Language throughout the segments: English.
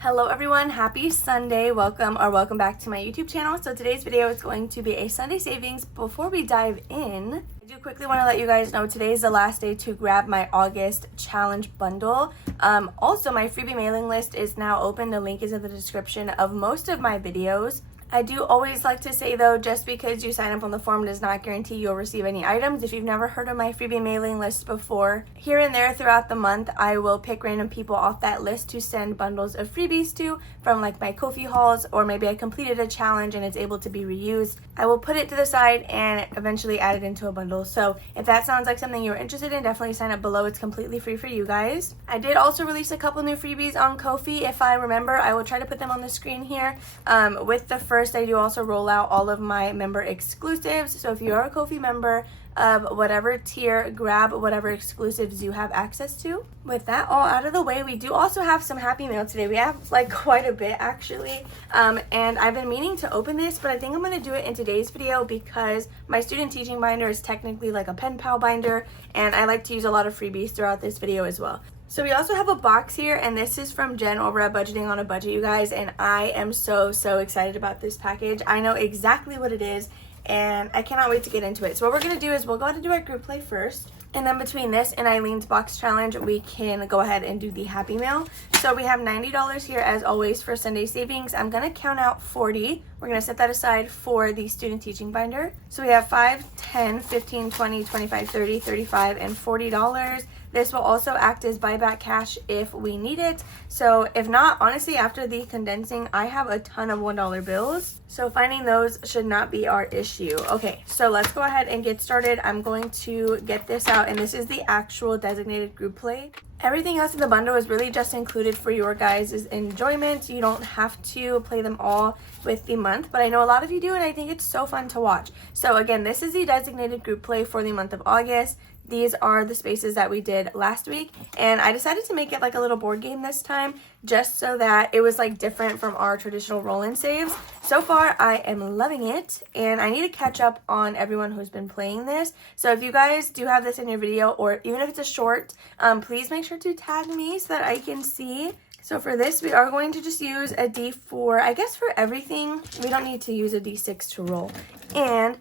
Hello everyone, happy Sunday. Welcome back to my YouTube channel. So today's video is going to be a Sunday savings. Before we dive in, I do quickly want to let you guys know today is the last day to grab my August challenge bundle. Also, my freebie mailing list is now open. The link is in the description of most of my videos. I do always like to say though, just because you sign up on the form does not guarantee you'll receive any items. If you've never heard of my freebie mailing list before, here and there throughout the month, I will pick random people off that list to send bundles of freebies to from like my Ko-fi hauls, or maybe I completed a challenge and it's able to be reused. I will put it to the side and eventually add it into a bundle. So if that sounds like something you're interested in, definitely sign up below. It's completely free for you guys. I did also release a couple new freebies on Ko-fi. If I remember, I will try to put them on the screen here. With the first, I do also roll out all of my member exclusives. So if you are a Ko-fi member of whatever tier, grab whatever exclusives you have access to. With that all out of the way, we do also have some happy mail today. We have like quite a bit actually. And I've been meaning to open this, but I think I'm going to do it in today's video because my student teaching binder is technically like a pen pal binder, and I like to use a lot of freebies throughout this video as well. So we also have a box here, and this is from Jen over at Budgeting on a Budget, you guys, and I am so excited about this package. I know exactly what it is, and I cannot wait to get into it. So what we're going to do is we'll go ahead and do our group play first, and then between this and Eileen's box challenge, we can go ahead and do the happy mail. So we have $90 here as always for Sunday savings. I'm going to count out 40. We're going to set that aside for the student teaching binder. So we have 5, 10, 15, 20, 25, 30, 35, and $40. This will also act as buyback cash if we need it. So if not, honestly, after the condensing, I have a ton of $1 bills. So finding those should not be our issue. Okay, so let's go ahead and get started. I'm going to get this out, and this is the actual designated group play. Everything else in the bundle is really just included for your guys' enjoyment. You don't have to play them all with the month, but I know a lot of you do, and I think it's so fun to watch. So again, this is the designated group play for the month of August. These are the spaces that we did last week, and I decided to make it like a little board game this time just so that it was like different from our traditional roll-in saves. So far, I am loving it, and I need to catch up on everyone who's been playing this. So if you guys do have this in your video, or even if it's a short, please make sure to tag me so that I can see. So for this, we are going to just use a D4. I guess for everything, we don't need to use a D6 to roll. And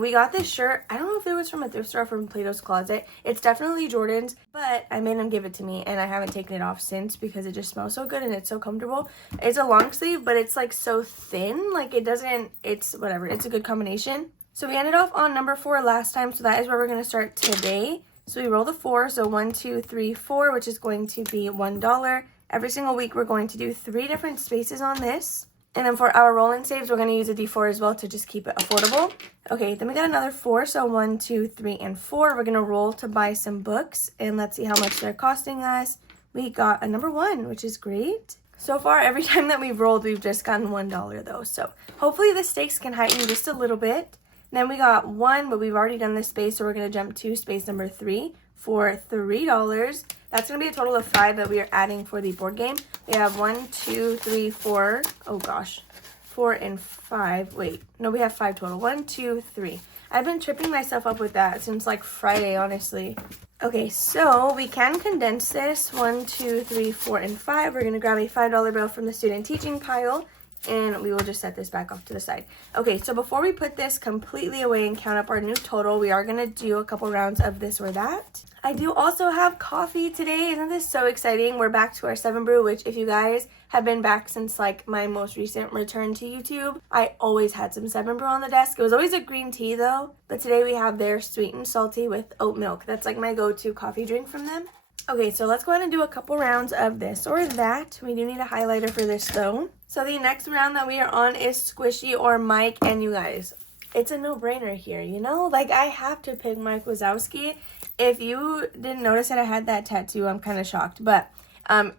we got this shirt. I don't know if it was from a thrift store or from Plato's Closet. It's definitely Jordan's, but I made him give it to me, and I haven't taken it off since because it just smells so good and it's so comfortable. It's a long sleeve, but it's like so thin. Like it's whatever. It's a good combination. So we ended off on number 4 last time, so that is where we're going to start today. So we roll the 4, so 1, 2, 3, 4, which is going to be $1. Every single week, we're going to do 3 different spaces on this. And then for our roll-in saves, we're going to use a D4 as well to just keep it affordable. Okay, then we got another 4, so 1, 2, 3, and 4. We're going to roll to buy some books, and let's see how much they're costing us. We got a number 1, which is great. So far, every time that we've rolled, we've just gotten $1 though. So hopefully the stakes can heighten just a little bit. Then we got 1, but we've already done this space, so we're going to jump to space number 3 for $3. That's going to be a total of 5 that we are adding for the board game. We have 1, 2, 3, 4. Oh gosh. 4 and 5. Wait. No, we have 5 total. 1, 2, 3. I've been tripping myself up with that since like Friday, honestly. Okay, so we can condense this. 1, 2, 3, 4, and 5. We're going to grab a $5 bill from the student teaching pile, and we will just set this back off to the side. Okay, so before we put this completely away and count up our new total, we are going to do a couple rounds of this or that. I do also have coffee today. Isn't this so exciting? We're back to our 7 Brew, which if you guys have been back since like my most recent return to YouTube, I always had some 7 Brew on the desk. It was always a green tea though, but today we have their sweet and salty with oat milk. That's like my go-to coffee drink from them. Okay, so let's go ahead and do a couple rounds of this or that. We do need a highlighter for this though. So the next round that we are on is Squishy or Mike, and you guys, it's a no-brainer here, you know? Like, I have to pick Mike Wazowski. If you didn't notice that I had that tattoo, I'm kind of shocked, but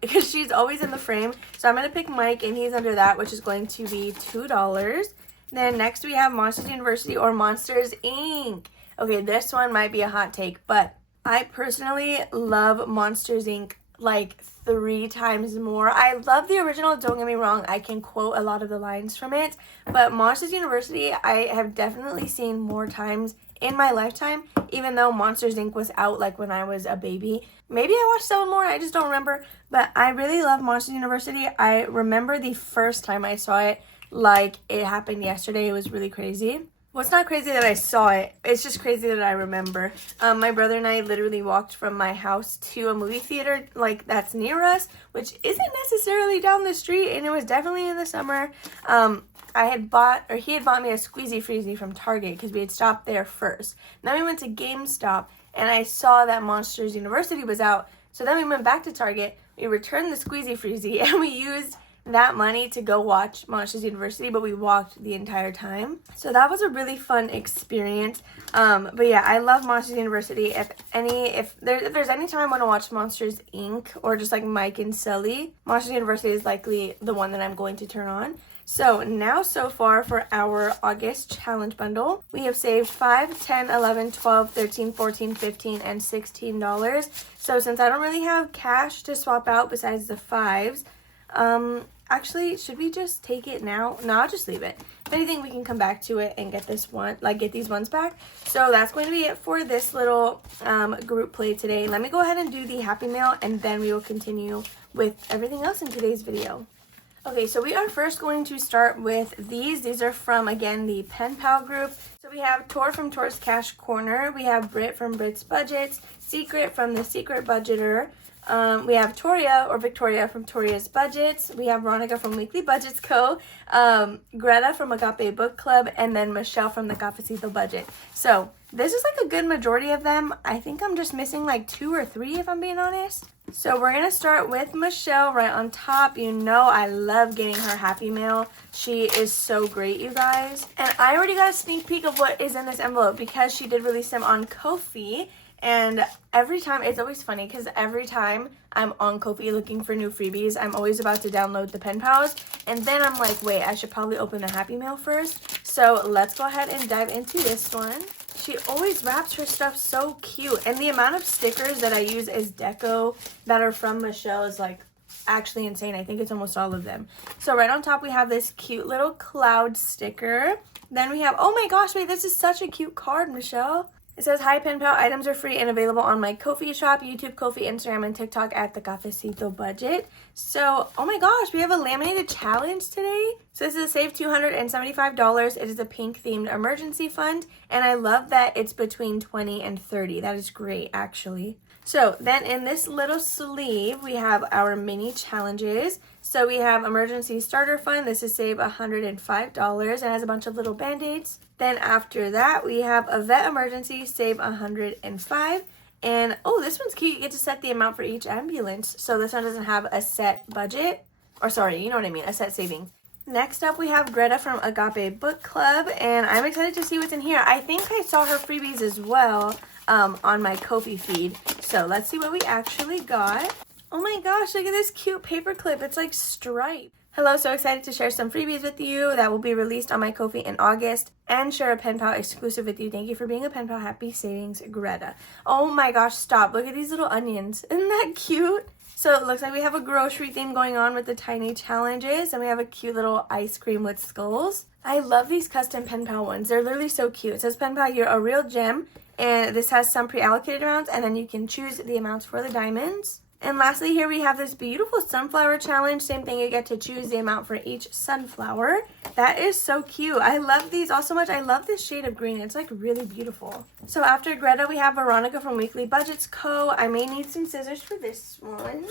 because she's always in the frame. So I'm going to pick Mike, and he's under that, which is going to be $2. Then next we have Monsters University or Monsters, Inc. Okay, this one might be a hot take, but I personally love Monsters, Inc. like 3 times more. I love the original, don't get me wrong. I can quote a lot of the lines from it, but Monsters University I have definitely seen more times in my lifetime, even though Monsters Inc. was out like when I was a baby. Maybe I watched that one more, I just don't remember. But I really love Monsters University. I remember the first time I saw it like it happened yesterday. It was really crazy. Well, it's not crazy that I saw it. It's just crazy that I remember. My brother and I literally walked from my house to a movie theater, like, that's near us, which isn't necessarily down the street, and it was definitely in the summer. He had bought me a squeezy freezy from Target because we had stopped there first. Then we went to GameStop, and I saw that Monsters University was out. So then we went back to Target, we returned the squeezy freezy, and we used that money to go watch Monsters University, but we walked the entire time. So that was a really fun experience. But yeah, I love Monsters University. If there's any time I want to watch Monsters Inc. or just like Mike and Sully, Monsters University is likely the one that I'm going to turn on. So now so far for our August challenge bundle, we have saved $5, $10, $11, $12, $13, $14, $15, and $16. So since I don't really have cash to swap out besides the fives, actually, should we just take it now? No, I'll just leave it. If anything, we can come back to it and get this one, get these ones back. So that's going to be it for this little group play today. Let me go ahead and do the Happy Mail, and then we will continue with everything else in today's video. Okay, so we are first going to start with these. These are from, again, the Pen Pal group. So we have Tor from Tor's Cash Corner. We have Brit from Brit's Budgets. Secret from the Secret Budgeter. We have Toria or Victoria from Toria's Budgets. We have Veronica from Weekly Budgets Co. Greta from Agape Book Club, and then Michelle from the Cafecito Budget. So this is like a good majority of them. I think I'm just missing like 2 or 3 if I'm being honest. So we're going to start with Michelle right on top. You know I love getting her Happy Mail. She is so great, you guys. And I already got a sneak peek of what is in this envelope because she did release them on Ko-fi. And every time, it's always funny because every time I'm on Ko-fi looking for new freebies, I'm always about to download the Pen Pals. And then I'm like, wait, I should probably open the Happy Mail first. So let's go ahead and dive into this one. She always wraps her stuff so cute. And the amount of stickers that I use as deco that are from Michelle is like actually insane. I think it's almost all of them. So right on top we have this cute little cloud sticker. Then we have, oh my gosh, wait, this is such a cute card, Michelle. It says, hi, Pen Pal, items are free and available on my Ko-fi shop, YouTube, Ko-fi, Instagram, and TikTok at the Cafecito Budget. So, oh my gosh, we have a laminated challenge today. So this is a save $275. It is a pink themed emergency fund. And I love that it's between 20 and 30. That is great, actually. So then in this little sleeve, we have our mini challenges. So we have emergency starter fund. This is save $105. It has a bunch of little band-aids. Then after that, we have a vet emergency, save $105. And oh, this one's cute. You get to set the amount for each ambulance. So this one doesn't have a set budget. Or sorry, you know what I mean, a set savings. Next up, we have Greta from Agape Book Club. And I'm excited to see what's in here. I think I saw her freebies as well on my Ko-fi feed. So let's see what we actually got. Oh my gosh, look at this cute paper clip. It's like striped. Hello, so excited to share some freebies with you that will be released on my Ko-fi in August and share a Pen Pal exclusive with you. Thank you for being a Pen Pal. Happy savings, Greta. Oh my gosh, stop. Look at these little onions. Isn't that cute? So it looks like we have a grocery theme going on with the tiny challenges, and we have a cute little ice cream with skulls. I love these custom Pen Pal ones. They're literally so cute. It says, Pen Pal, you're a real gem, and this has some pre-allocated amounts, and then you can choose the amounts for the diamonds. And lastly, here we have this beautiful sunflower challenge. Same thing, you get to choose the amount for each sunflower. That is so cute. I love these all so much. I love this shade of green. It's like really beautiful. So after Greta, we have Veronica from Weekly Budgets Co. I may need some scissors for this one.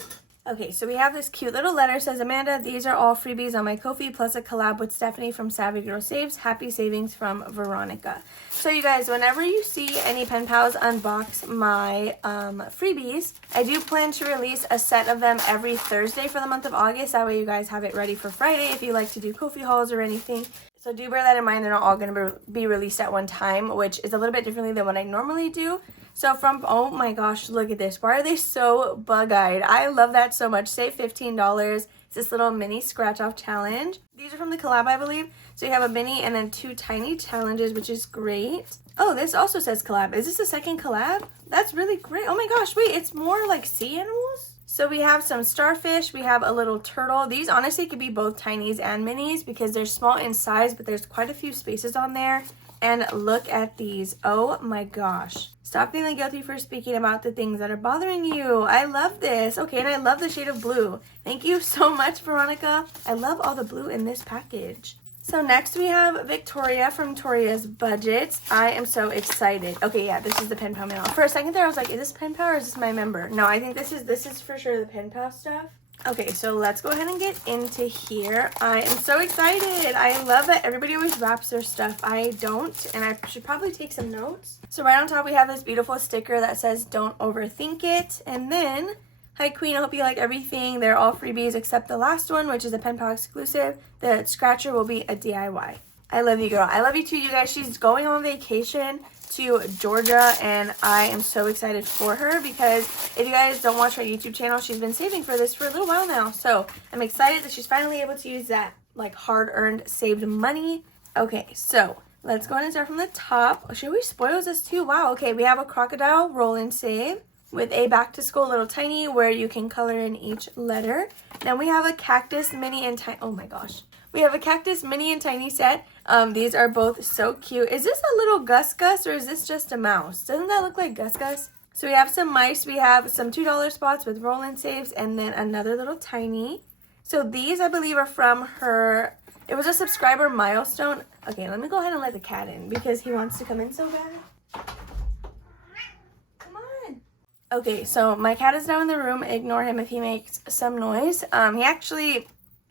Okay, so we have this cute little letter. It says, Amanda, these are all freebies on my Ko-fi plus a collab with Stephanie from Savvy Girl Saves. Happy savings from Veronica. So you guys, whenever you see any Pen Pals unbox my freebies, I do plan to release a set of them every Thursday for the month of August. That way you guys have it ready for Friday if you like to do Ko-fi hauls or anything. So do bear that in mind. They're not all going to be released at one time, which is a little bit differently than what I normally do. So from, oh my gosh, look at this. Why are they so bug-eyed? I love that so much. Save $15. It's this little mini scratch-off challenge. These are from the collab, I believe. So you have a mini and then 2 tiny challenges, which is great. Oh, this also says collab. Is this the second collab? That's really great. Oh my gosh, wait, it's more like sea animals? So we have some starfish. We have a little turtle. These honestly could be both tinies and minis because they're small in size, but there's quite a few spaces on there. And look at these. Oh my gosh. Stop feeling guilty for speaking about the things that are bothering you. I love this. Okay, and I love the shade of blue. Thank you so much, Veronica. I love all the blue in this package. So next we have Victoria from Toria's Budgets. I am so excited. Okay, yeah, this is the pen pal mail. For a second there, I was like, is this pen pal or is this my member? No, I think this is for sure the pen pal stuff. Okay, so let's go ahead and get into here. I am so excited. I love that everybody always wraps their stuff. I don't, and I should probably take some notes. So right on top, we have this beautiful sticker that says, don't overthink it. And then, hi Queen, I hope you like everything. They're all freebies except the last one, which is a pen pal exclusive. The scratcher will be a DIY. I love you, girl. I love you too, you guys. She's going on vacation to Georgia, and I am so excited for her because if you guys don't watch her YouTube channel, she's been saving for this for a little while now. So I'm excited that she's finally able to use that like hard-earned saved money. Okay, so let's go ahead and start from the top. She always spoils us too. Wow. Okay, we have a crocodile roll and save with a back to school little tiny where you can color in each letter. Then we have a cactus mini and tiny. Oh my gosh. We have a cactus mini and tiny set. These are both so cute. Is this a little Gus Gus or is this just a mouse? Doesn't that look like Gus Gus? So we have some mice. We have some $2 spots with roll and saves and then another little tiny. So these I believe are from her. It was a subscriber milestone. Okay, let me go ahead and let the cat in because he wants to come in so bad. Come on. Okay, so my cat is now in the room. Ignore him if he makes some noise.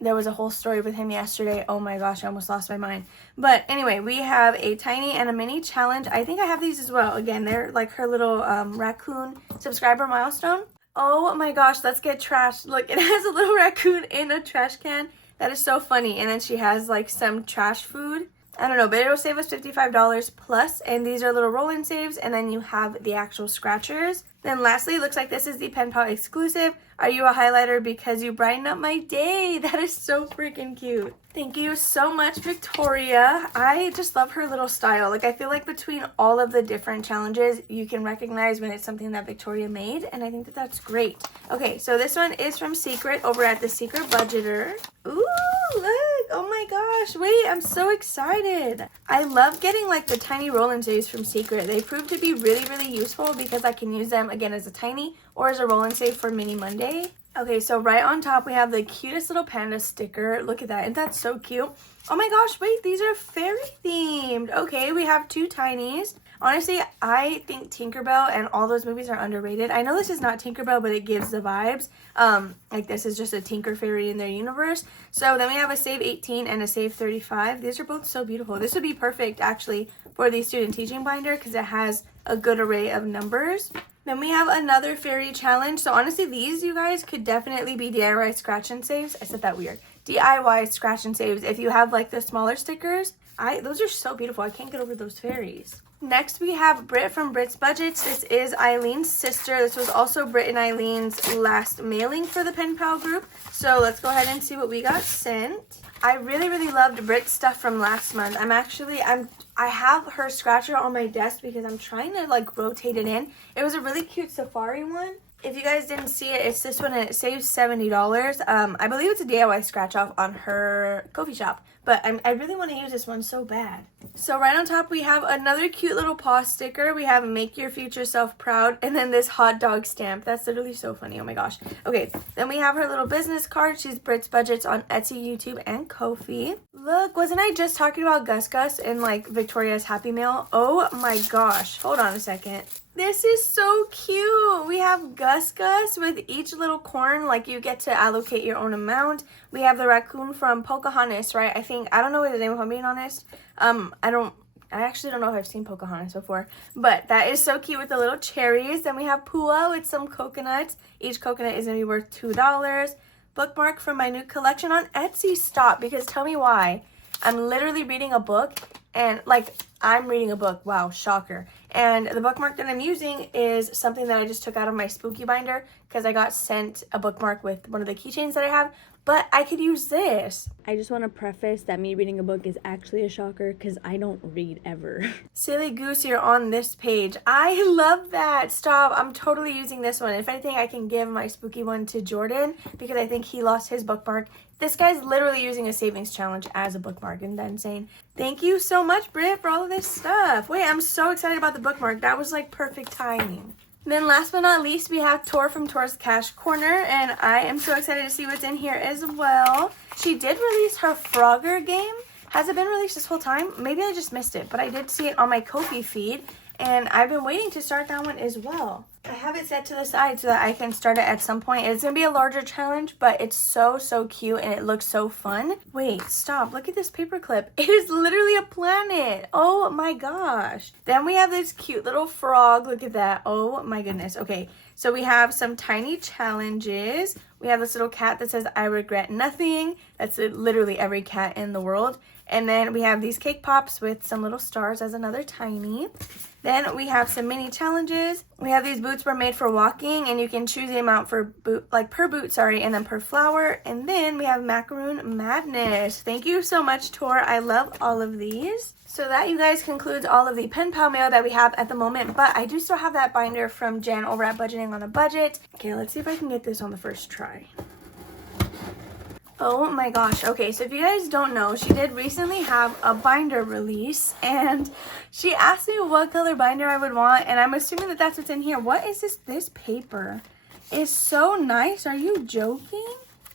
There was a whole story with him yesterday. Oh my gosh, I almost lost my mind. But anyway, we have a tiny and a mini challenge. I think I have these as well. Again, they're like her little raccoon subscriber milestone. Oh my gosh, let's get trashed. Look, it has a little raccoon in a trash can. That is so funny. And then she has like some trash food. I don't know, but it'll save us $55 plus. And these are little roll-in saves. And then you have the actual scratchers. Then lastly, it looks like this is the pen pal exclusive. Are you a highlighter because you brighten up my day? That is so freaking cute. Thank you so much, Victoria. I just love her little style. Like, I feel like between all of the different challenges, you can recognize when it's something that Victoria made, and I think that that's great. Okay, so this one is from Secret over at the Secret Budgeter. Ooh, look. Oh my gosh. Wait, I'm so excited. I love getting like the tiny roll-in saves from Secret. They prove to be really, really useful because I can use them again as a tiny or as a roll-in save for Mini Monday. Okay, so right on top we have the cutest little panda sticker. Look at that. And that's so cute. Oh my gosh, wait, these are fairy themed. Okay, we have two tinies. Honestly, I think Tinkerbell and all those movies are underrated. I know this is not Tinkerbell, but it gives the vibes. Like this is just a Tinker Fairy in their universe. So then we have a Save 18 and a Save 35. These are both so beautiful. This would be perfect actually for the student teaching binder because it has a good array of numbers. Then we have another fairy challenge. So honestly, these, you guys, could definitely be DIY scratch and saves. I said that weird. DIY scratch and saves. If you have like the smaller stickers, those are so beautiful. I can't get over those fairies. Next, we have Britt from Britt's Budgets. This is Eileen's sister. This was also Britt and Eileen's last mailing for the Pen Pal group. So let's go ahead and see what we got sent. I really, really loved Britt's stuff from last month. I have her scratcher on my desk because I'm trying to like rotate it in. It was a really cute safari one. If you guys didn't see it, it's this one and it saves $70. I believe it's a DIY scratch off on her Ko-fi shop, but I really want to use this one so bad. So right on top we have another cute little paw sticker. We have Make Your Future Self Proud, and then this hot dog stamp. That's literally so funny. Oh my gosh. Okay, then we have her little business card. She's Britt's Budgets on Etsy, YouTube, and Ko-fi. Look, wasn't I just talking about Gus Gus and like Victoria's Happy Meal? Oh my gosh. Hold on a second. This is so cute. We have Gus Gus with each little corn, like you get to allocate your own amount. We have the raccoon from Pocahontas, right? I don't know what the name, if I'm being honest. I actually don't know if I've seen Pocahontas before, but that is so cute with the little cherries. Then we have Pua with some coconuts. Each coconut is gonna be worth $2. Bookmark from my new collection on Etsy. Stop, because tell me why. I'm literally reading a book and I'm reading a book. Wow, shocker. And the bookmark that I'm using is something that I just took out of my spooky binder because I got sent a bookmark with one of the keychains that I have. but I could use this. I just want to preface that me reading a book is actually a shocker because I don't read ever. Silly goose, you're on this page. I love that. Stop. I'm totally using this one. If anything, I can give my spooky one to Jordan because I think he lost his bookmark. This guy's literally using a savings challenge as a bookmark. Isn't that insane? Thank you so much, Britt, for all of this stuff. Wait, I'm so excited about the bookmark. That was like perfect timing. Then last but not least, we have Tor from Tor's Cash Corner, and I am so excited to see what's in here as well. She did release her Frogger game. Has it been released this whole time? Maybe I just missed it, but I did see it on my Ko-fi feed, and I've been waiting to start that one as well. I have it set to the side so that I can start it at some point. It's going to be a larger challenge, but it's so cute and it looks so fun. Wait, stop. Look at this paper clip. It is literally a planet. Oh my gosh. Then we have this cute little frog. Look at that. Oh my goodness. Okay, so we have some tiny challenges. We have this little cat that says, I regret nothing. That's literally every cat in the world. And then we have these cake pops with some little stars as another tiny. Then we have some mini challenges. We have these boots were made for walking, and you can choose the amount for boot, like per boot, sorry, and then per flower. And then we have Macaroon Madness. Thank you so much, Tor. I love all of these. So that, you guys, concludes all of the pen pal mail that we have at the moment, but I do still have that binder from Jen over at Budgeting on a Budget. Okay, let's see if I can get this on the first try. Oh my gosh. Okay, so if you guys don't know, she did recently have a binder release, and she asked me what color binder I would want, and I'm assuming that that's what's in here. What is this? This paper is so nice. Are you joking?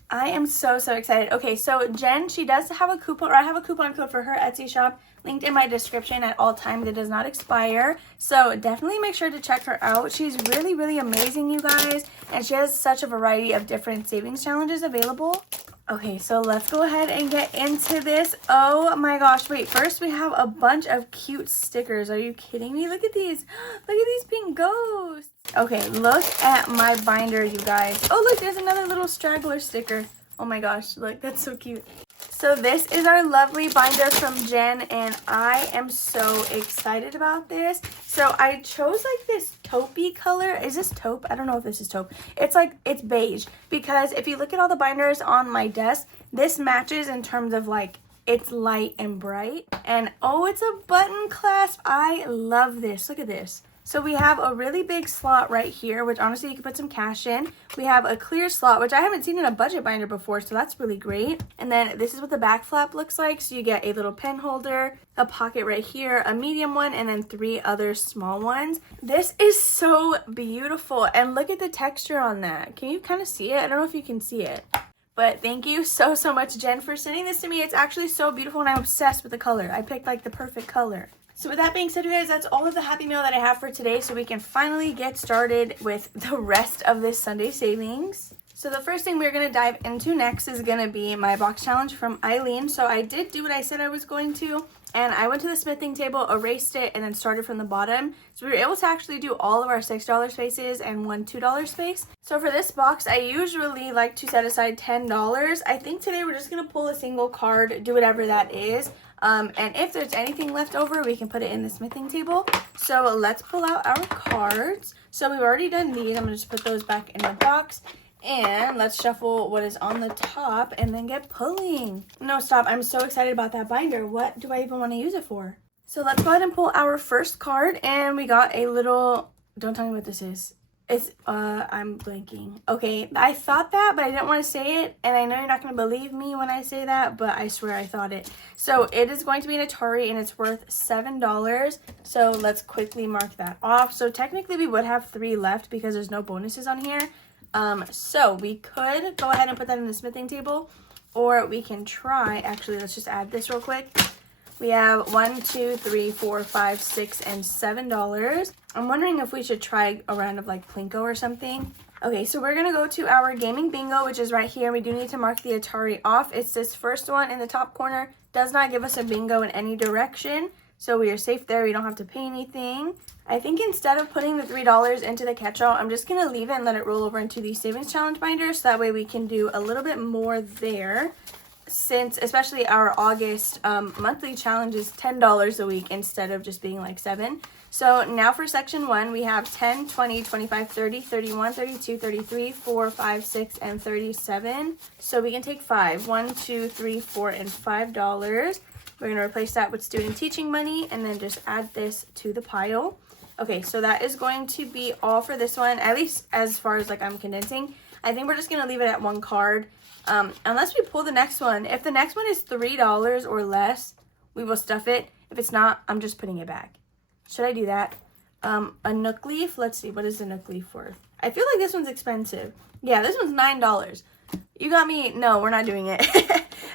I am so excited. Okay, so Jen, she does have a coupon, or I have a coupon code for her Etsy shop linked in my description at all times. It does not expire, so definitely make sure to check her out. She's really amazing, you guys, and she has such a variety of different savings challenges available. Okay, so let's go ahead and get into this. Oh my gosh, wait, first we have a bunch of cute stickers. Are you kidding me? Look at these. Look at these pink ghosts. Okay, look at my binder, you guys. Oh, look, there's another little straggler sticker. Oh my gosh, look, that's so cute. So this is our lovely binder from Jen, and I am so excited about this. So I chose like this taupey color. Is this taupe? I don't know if this is taupe. It's like, it's beige, because if you look at all the binders on my desk, this matches in terms of like, it's light and bright. And oh, it's a button clasp. I love this. Look at this. So we have a really big slot right here, which honestly you can put some cash in. We have a clear slot, which I haven't seen in a budget binder before, so that's really great. And then this is what the back flap looks like. So you get a little pen holder, a pocket right here, a medium one, and then 3 other small ones. This is so beautiful, and look at the texture on that. Can you kind of see it? I don't know if you can see it. But thank you so much, Jen, for sending this to me. It's actually so beautiful, and I'm obsessed with the color. I picked like the perfect color. So with that being said, you guys, that's all of the happy mail that I have for today, so we can finally get started with the rest of this Sunday savings. So the first thing we're going to dive into next is going to be my box challenge from Eileen. So I did do what I said I was going to, and I went to the smithing table, erased it, and then started from the bottom. So we were able to actually do all of our $6 spaces and one $2 space. So for this box, I usually like to set aside $10. I think today we're just going to pull a single card, do whatever that is. And if there's anything left over, we can put it in the smithing table. So let's pull out our cards. So we've already done these. I'm going to just put those back in the box. And let's shuffle what is on the top and then get pulling. No, stop. I'm so excited about that binder. What do I even want to use it for? So let's go ahead and pull our first card. And we got a little... Don't tell me what this is. It's, I'm blanking. Okay, I thought that, but I didn't want to say it, and I know you're not going to believe me when I say that, but I swear I thought it. So it is going to be an Atari, and it's worth $7, so let's quickly mark that off. So technically we would have 3 left because there's no bonuses on here. So we could go ahead and put that in the smithing table, or we can try, actually, let's just add this real quick. We have $1, 2, 3, 4, 5, 6, and $7. I'm wondering if we should try a round of like Plinko or something. Okay, so we're going to go to our gaming bingo, which is right here. We do need to mark the Atari off. It's this first one in the top corner. Does not give us a bingo in any direction. So we are safe there. We don't have to pay anything. I think instead of putting the $3 into the catch-all, I'm just going to leave it and let it roll over into the savings challenge binder. So that way we can do a little bit more there. Since especially our August monthly challenge is $10 a week instead of just being like $7. So now for section 1, we have 10, 20, 25, 30, 31, 32, 33, 4, 5, 6, and 37. So we can take 5. 1, 2, 3, 4, and $5. We're going to replace that with student teaching money and then just add this to the pile. Okay, so that is going to be all for this one, at least as far as like I'm condensing. I think we're just going to leave it at 1 card. Unless we pull the next one. If the next one is $3 or less, we will stuff it. If it's not, I'm just putting it back. Should I do that? A nook leaf. Let's see. What is the nook leaf worth? I feel like this one's expensive. Yeah, this one's $9. You got me. No, we're not doing it.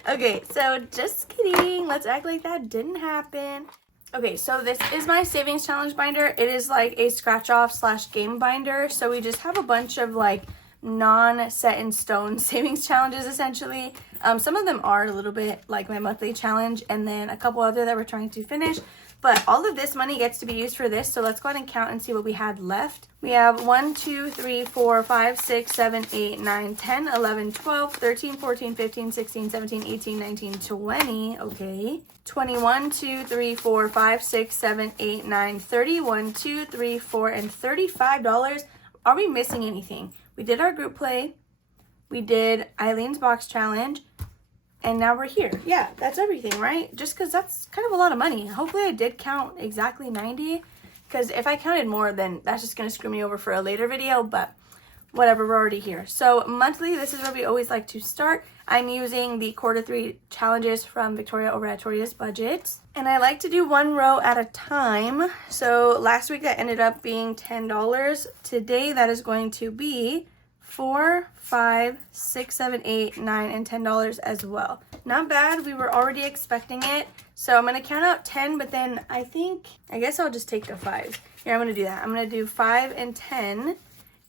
Okay, so just kidding. Let's act like that didn't happen. Okay, so this is my savings challenge binder. It is like a scratch off / game binder. So we just have a bunch of like non-set in stone savings challenges essentially. Some of them are a little bit like my monthly challenge, and then a couple other that we're trying to finish. But all of this money gets to be used for this, so let's go ahead and count and see what we had left. We have 1, 2, 3, 4, 5, 6, 7, 8, 9, 10, 11, 12, 13, 14, 15, 16, 17, 18, 19, 20. Okay. 21, 2, 3, 4, 5, 6, 7, 8, 9, 30. 1, 2, 3, 4, and $35. Are we missing anything? We did our group play. We did Eileen's box challenge. And now we're here. Yeah, that's everything, right? Just because that's kind of a lot of money. Hopefully I did count exactly 90. Because if I counted more, then that's just going to screw me over for a later video. But whatever, we're already here. So monthly, this is where we always like to start. I'm using the Q3 challenges from Victoria over at Toria's Budgets. And I like to do 1 row at a time. So last week that ended up being $10. Today that is going to be 4, 5, 6, 7, 8, 9, and $10 as well. Not bad. We were already expecting it. So I'm going to count out 10, but then I guess I'll just take the 5s. Here, I'm going to do that. I'm going to do 5 and 10,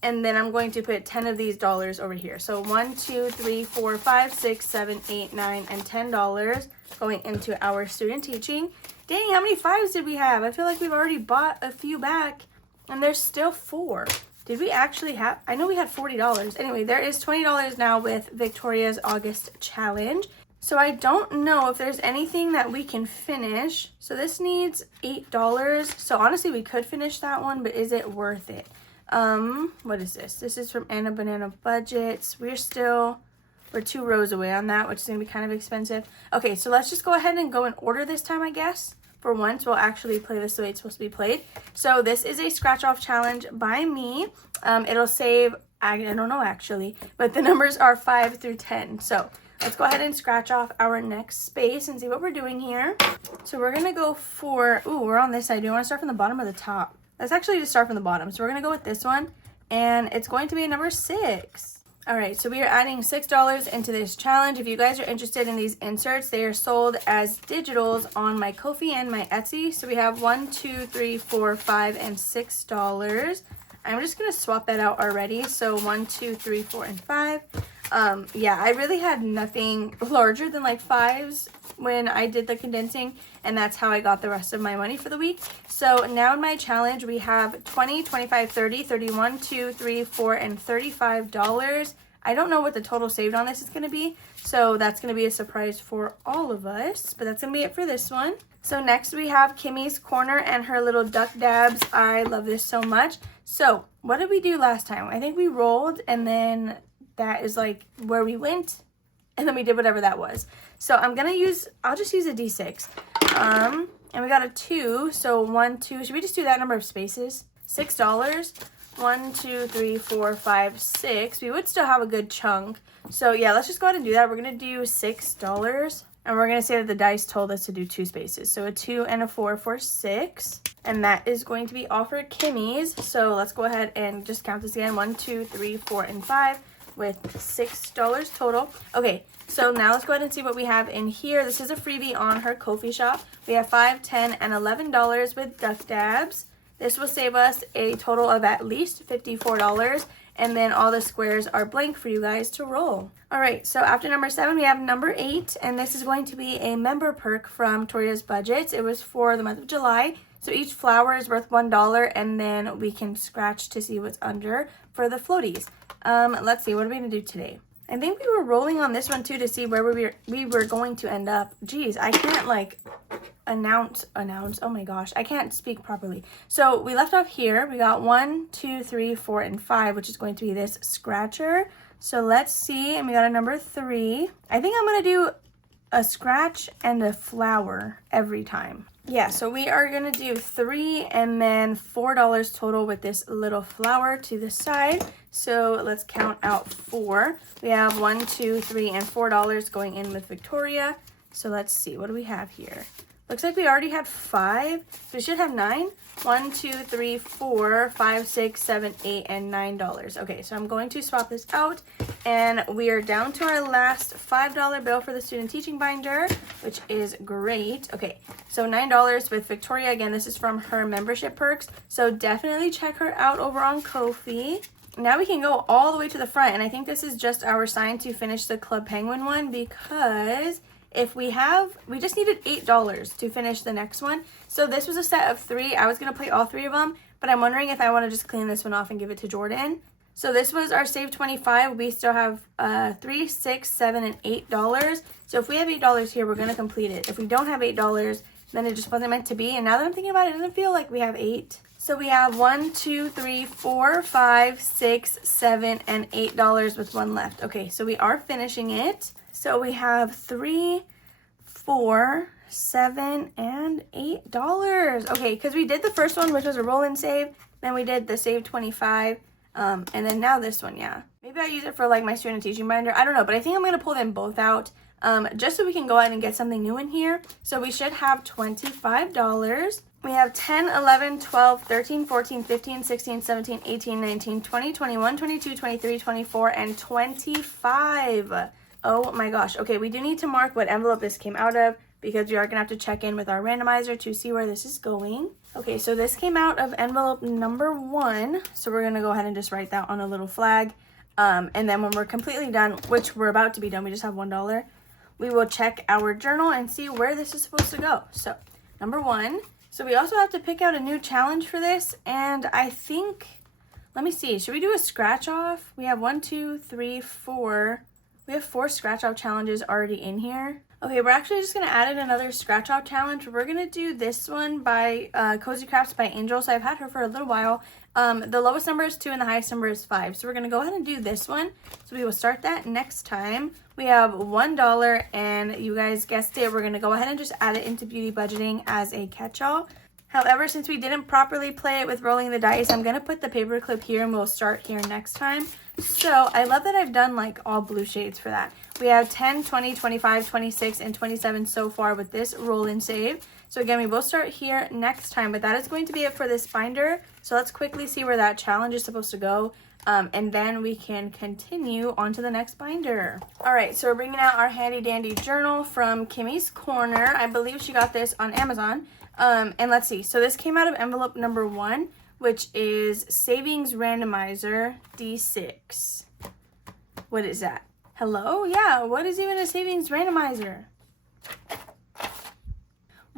and then I'm going to put 10 of these dollars over here. So 1, 2, 3, 4, 5, 6, 7, 8, 9, and $10 going into our student teaching. Dang, how many 5s did we have? I feel like we've already bought a few back, and there's still 4. Did we actually have? I know we had $40. Anyway, there is $20 now with Victoria's August challenge. So I don't know if there's anything that we can finish. So this needs $8. So honestly, we could finish that one, but is it worth it? What is this? This is from Anna Banana Budgets. We're 2 rows away on that, which is going to be kind of expensive. Okay, so let's just go ahead and go in order this time, I guess. For once, we'll actually play this the way it's supposed to be played. So this is a scratch off challenge by me. It'll save, I don't know actually, but the numbers are 5 through 10. So let's go ahead and scratch off our next space and see what we're doing here. So we're going to go for, we're on this side. Do you want to start from the bottom or the top? Let's actually just start from the bottom. So we're going to go with this one, and it's going to be number 6. All right, so we are adding $6 into this challenge. If you guys are interested in these inserts, they are sold as digitals on my Ko-fi and my Etsy. So we have 1, 2, 3, 4, 5, and $6. I'm just going to swap that out already. So 1, 2, 3, 4, and 5. Yeah, I really had nothing larger than like 5s when I did the condensing, and that's how I got the rest of my money for the week. So now in my challenge, we have 20, 25, 30, 31, 2, 3, 4, and $35. I don't know what the total saved on this is going to be, so that's going to be a surprise for all of us, but that's going to be it for this one. So next we have Kimmy's Corner and her little duck dabs. I love this so much. So what did we do last time? I think we rolled, and then that is like where we went, and then we did whatever that was. So I'll just use a D6. And we got a 2, so 1, 2, should we just do that number of spaces? $6. 1, 2, 3, 4, 5, 6. We would still have a good chunk. So yeah, let's just go ahead and do that. We're gonna do $6, and we're gonna say that the dice told us to do 2 spaces. So a 2 and a 4 for 6. And that is going to be all for Kimmy's. So let's go ahead and just count this again. 1, 2, 3, 4, and 5. With $6 total. Okay, so now let's go ahead and see what we have in here. This is a freebie on her Ko-fi shop. We have $5, $10, and $11 with duck dabs. This will save us a total of at least $54, and then all the squares are blank for you guys to roll. All right, so after number 7, we have number 8, and this is going to be a member perk from Toria's Budgets. It was for the month of July. So each flower is worth $1, and then we can scratch to see what's under for the floaties. Let's see, what are we gonna do today? I think we were rolling on this one too to see where we were going to end up. Geez, I can't announce. Oh my gosh, I can't speak properly. So we left off here. We got 1, 2, 3, 4, and 5, which is going to be this scratcher. So let's see, and we got a number 3. I think I'm gonna do a scratch and a flower every time. Yeah, so we are gonna do 3 and then $4 total with this little flower to the side. So let's count out 4. We have 1, 2, 3, and $4 going in with Victoria. So let's see, what do we have here? Looks like we already had 5. We should have 9. 1, 2, 3, 4, 5, 6, 7, 8, and $9. Okay, so I'm going to swap this out, and we are down to our last $5 bill for the student teaching binder, which is great. Okay, so $9 with Victoria. Again, this is from her membership perks, so definitely check her out over on Ko-fi. Now we can go all the way to the front, and I think this is just our sign to finish the Club Penguin one, because if we just needed $8 to finish the next one. So this was a set of 3. I was going to play all 3 of them, but I'm wondering if I want to just clean this one off and give it to Jordan. So this was our save 25. We still have 3, 6, 7, and $8. So if we have $8 here, we're going to complete it. If we don't have $8, then it just wasn't meant to be. And now that I'm thinking about it, it doesn't feel like we have 8. So we have 1, 2, 3, 4, 5, 6, 7, and $8 with 1 left. Okay, so we are finishing it. So we have 3, 4, 7, and $8. Okay, because we did the first one, which was a roll and save. Then we did the save 25. And then now this one, yeah. Maybe I'll use it for like my student teaching binder. I don't know, but I think I'm going to pull them both out just so we can go ahead and get something new in here. So we should have $25. We have 10, 11, 12, 13, 14, 15, 16, 17, 18, 19, 20, 21, 22, 23, 24, and 25. Oh my gosh. Okay, we do need to mark what envelope this came out of because we are going to have to check in with our randomizer to see where this is going. Okay, so this came out of envelope number 1. So we're going to go ahead and just write that on a little flag. And then when we're completely done, which we're about to be done, we just have $1, we will check our journal and see where this is supposed to go. So number 1. So we also have to pick out a new challenge for this. And I think, let me see, should we do a scratch off? We have 1, 2, 3, 4. We have 4 scratch off challenges already in here. Okay, we're actually just going to add in another scratch off challenge. We're going to do this one by CozyCraftsByAngel. So I've had her for a little while. The lowest number is 2 and the highest number is 5. So we're going to go ahead and do this one. So we will start that next time. We have $1 and you guys guessed it. We're going to go ahead and just add it into beauty budgeting as a catch-all. However, since we didn't properly play it with rolling the dice, I'm going to put the paper clip here and we'll start here next time. So I love that I've done like all blue shades for that. We have 10, 20, 25, 26, and 27 so far with this roll and save. So again, we will start here next time, but that is going to be it for this binder. So let's quickly see where that challenge is supposed to go. And then we can continue on to the next binder. All right, so we're bringing out our handy dandy journal from Kimmy's Corner. I believe she got this on Amazon. And let's see, so this came out of envelope number 1, which is Savings Randomizer D6. What is that? Hello? Yeah, what is even a Savings Randomizer?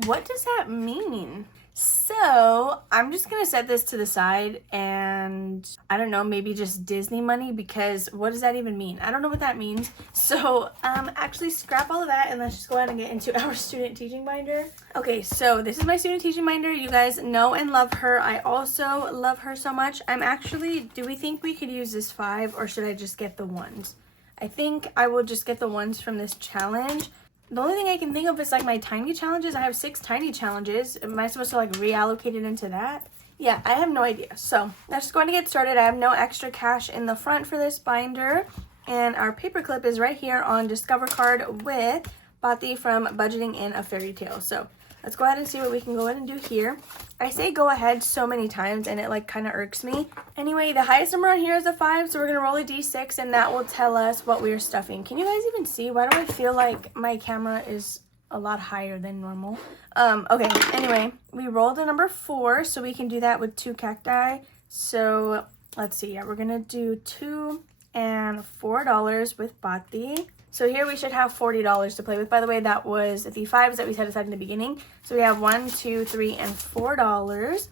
What does that mean? So I'm just going to set this to the side and I don't know, maybe just Disney money, because what does that even mean? I don't know what that means. So actually scrap all of that and let's just go ahead and get into our student teaching binder. Okay, so this is my student teaching binder. You guys know and love her. I also love her so much. Do we think we could use this 5 or should I just get the 1s? I think I will just get the 1s from this challenge. The only thing I can think of is like my tiny challenges. I have 6 tiny challenges. Am I supposed to like reallocate it into that? Yeah, I have no idea. So let's just go ahead and get started. I have no extra cash in the front for this binder. And our paper clip is right here on Discover card with Bati from Budgeting in a Fairy Tale. So let's go ahead and see what we can go ahead and do here. I say go ahead so many times and it like kind of irks me. Anyway, the highest number on here is a 5, so we're going to roll a d6 and that will tell us what we are stuffing. Can you guys even see? Why do I feel like my camera is a lot higher than normal? Okay, anyway, we rolled a number 4, so we can do that with 2 cacti. So let's see, yeah, we're going to do 2 and $4 with Bati. So here we should have $40 to play with. By the way, that was the 5s that we set aside in the beginning. So we have 1, 2, 3, and $4.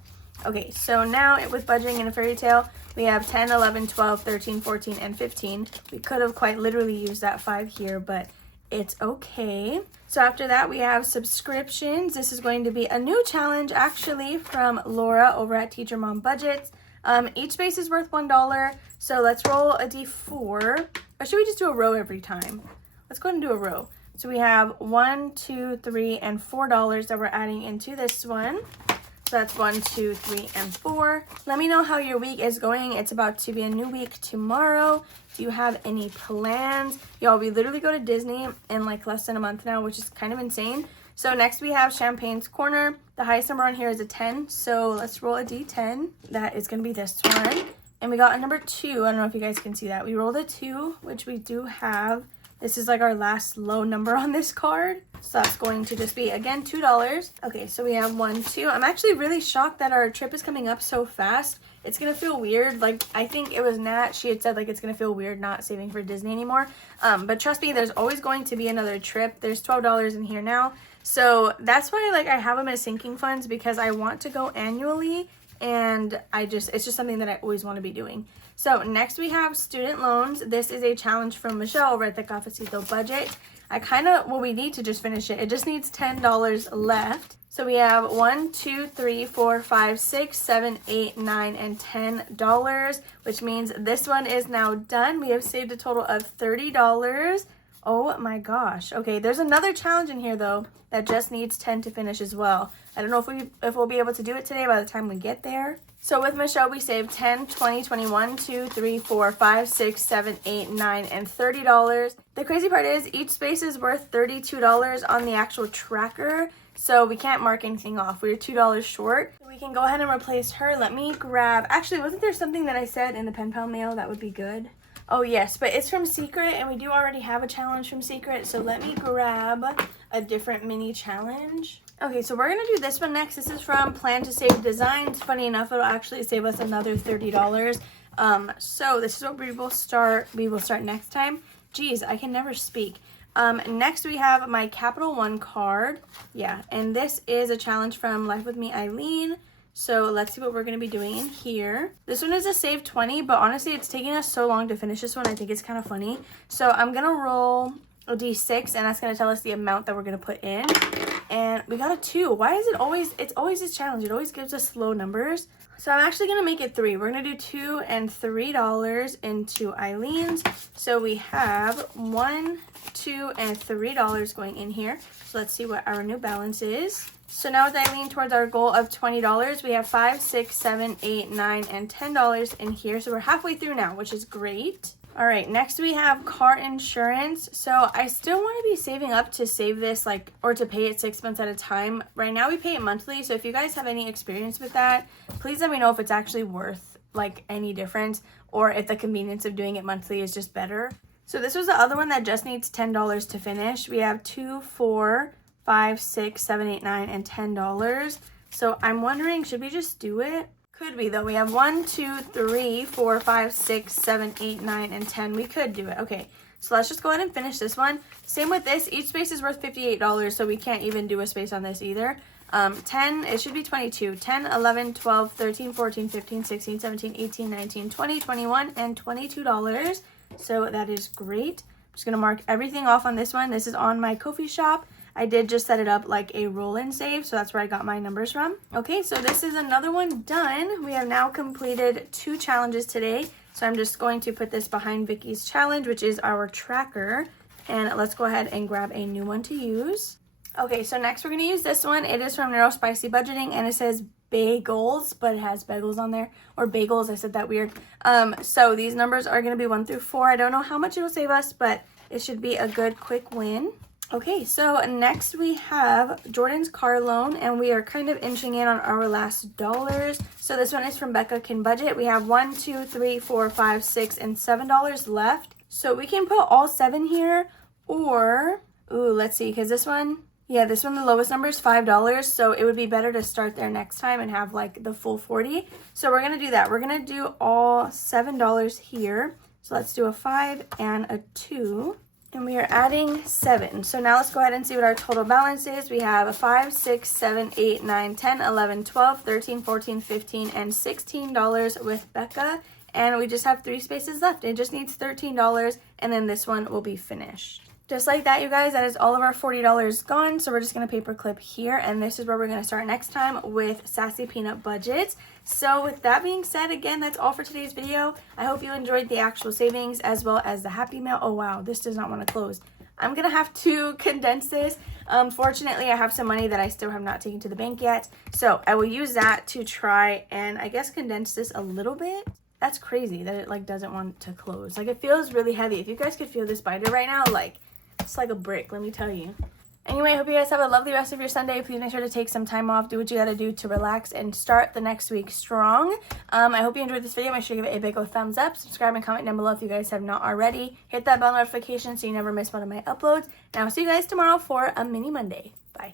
Okay, so now with Budgeting in a Fairy Tale, we have 10, 11, 12, 13, 14, and 15. We could have quite literally used that 5 here, but it's okay. So after that, we have subscriptions. This is going to be a new challenge actually from Laura over at Teacher Mom Budgets. Each space is worth $1. So let's roll a D4, or should we just do a row every time? Let's go ahead and do a row. So we have $1, $2, $3, and $4 that we're adding into this one. So that's 1, 2, 3, and 4. Let me know how your week is going. It's about to be a new week tomorrow. Do you have any plans? Y'all, we literally go to Disney in like less than a month now, which is kind of insane. So next we have Champagne's Corner. The highest number on here is a 10. So let's roll a D10. That is going to be this one. And we got a number 2. I don't know if you guys can see that. We rolled a 2, which we do have. This is like our last low number on this card. So that's going to just be, again, $2. Okay, so we have 1, 2. I'm actually really shocked that our trip is coming up so fast. It's going to feel weird. Like, I think it was Nat. She had said, like, it's going to feel weird not saving for Disney anymore. But trust me, there's always going to be another trip. There's $12 in here now. So that's why, like, I have them as sinking funds because I want to go annually. And it's just something that I always want to be doing. So next we have student loans. This is a challenge from Michelle over at the Cafecito Budget. We need to just finish it. It just needs $10 left. So we have 1, 2, 3, 4, 5, 6, 7, 8, 9, and $10, which means this one is now done. We have saved a total of $30. Oh my gosh. Okay, there's another challenge in here though that just needs 10 to finish as well. I don't know if we'll be able to do it today by the time we get there. So with Michelle, we saved 10, 20, 21, 2, 3, 4, 5, 6, 7, 8, 9, and $30. The crazy part is each space is worth $32 on the actual tracker. So we can't mark anything off. We're $2 short. We can go ahead and replace her. Let me grab, actually, wasn't there something that I said in the pen pal mail that would be good? Oh yes, but it's from Secret and we do already have a challenge from Secret. So let me grab a different mini challenge. Okay, so we're going to do this one next. This is from Plan to Save Designs. Funny enough, it'll actually save us another $30. So this is what we will start next time. Geez, I can never speak. Next we have my Capital One card. Yeah, and this is a challenge from Life With Me Eileen. So let's see what we're going to be doing in here. This one is a save 20, but honestly, it's taking us so long to finish this one. I think it's kind of funny. So I'm going to roll a D6, and that's going to tell us the amount that we're going to put in. And we got a 2. Why is it's always this challenge. It always gives us low numbers. So I'm actually going to make it 3. We're going to do $2 and $3 into Eileen's. So we have $1, $2, and $3 going in here. So let's see what our new balance is. So now with Eileen towards our goal of $20, we have $5, $6, $7, $8, $9, and $10 in here. So we're halfway through now, which is great. All right, next we have car insurance. So I still want to be saving up to save this, or to pay it 6 months at a time. Right now we pay it monthly. So if you guys have any experience with that, please let me know if it's actually worth any difference or if the convenience of doing it monthly is just better. So this was the other one that just needs $10 to finish. We have 2, 4, 5, 6, 7, 8, 9, and $10. So I'm wondering, should we just do it? Could we though? We have 1, 2, 3, 4, 5, 6, 7, 8, 9, and 10. We could do it. Okay, so let's just go ahead and finish this one. Same with this. Each space is worth $58, so we can't even do a space on this either. 10, it should be 22. 10, 11, 12, 13, 14, 15, 16, 17, 18, 19, 20, 21, and $22. So that is great. I'm just going to mark everything off on this one. This is on my Ko-fi shop. I did just set it up like a roll and save, so that's where I got my numbers from. Okay, so this is another one done. We have now completed 2 challenges today. So I'm just going to put this behind Vicky's challenge, which is our tracker. And let's go ahead and grab a new one to use. Okay, so next we're going to use this one. It is from Neuro Spicy Budgeting, and it says bagels, but it has bagels on there. Or bagels, I said that weird. So these numbers are going to be 1 through 4. I don't know how much it'll save us, but it should be a good quick win. Okay, so next we have Jordan's car loan, and we are kind of inching in on our last dollars. So this one is from Becca Can Budget. We have 1, 2, 3, 4, 5, 6, and $7 left. So we can put all 7 here, or, let's see, because this one, the lowest number is $5. So it would be better to start there next time and have the full 40. So we're going to do that. We're going to do all $7 here. So let's do a 5 and a 2. And we are adding 7. So now let's go ahead and see what our total balance is. We have a 5, 6, 7, 8, 9, 10, 11, 12, 13, 14, 15, and $16 with Becca. And we just have 3 spaces left. It just needs $13, and then this one will be finished. Just like that, you guys, that is all of our $40 gone. So we're just going to paper clip here. And this is where we're going to start next time with Sassy Peanut Budget. So with that being said, again, that's all for today's video. I hope you enjoyed the actual savings as well as the Happy Mail. Oh, wow, this does not want to close. I'm going to have to condense this. Fortunately, I have some money that I still have not taken to the bank yet. So I will use that to try and I guess condense this a little bit. That's crazy that it like doesn't want to close. Like it feels really heavy. If you guys could feel this binder right now, like it's like a brick, let me tell you. Anyway, I hope you guys have a lovely rest of your Sunday. Please make sure to take some time off, do what you gotta do to relax and start the next week strong. I hope you enjoyed this video. Make sure to give it a big old thumbs up. Subscribe and comment down below if you guys have not already. Hit that bell notification so you never miss one of my uploads. And I'll see you guys tomorrow for a mini Monday. Bye.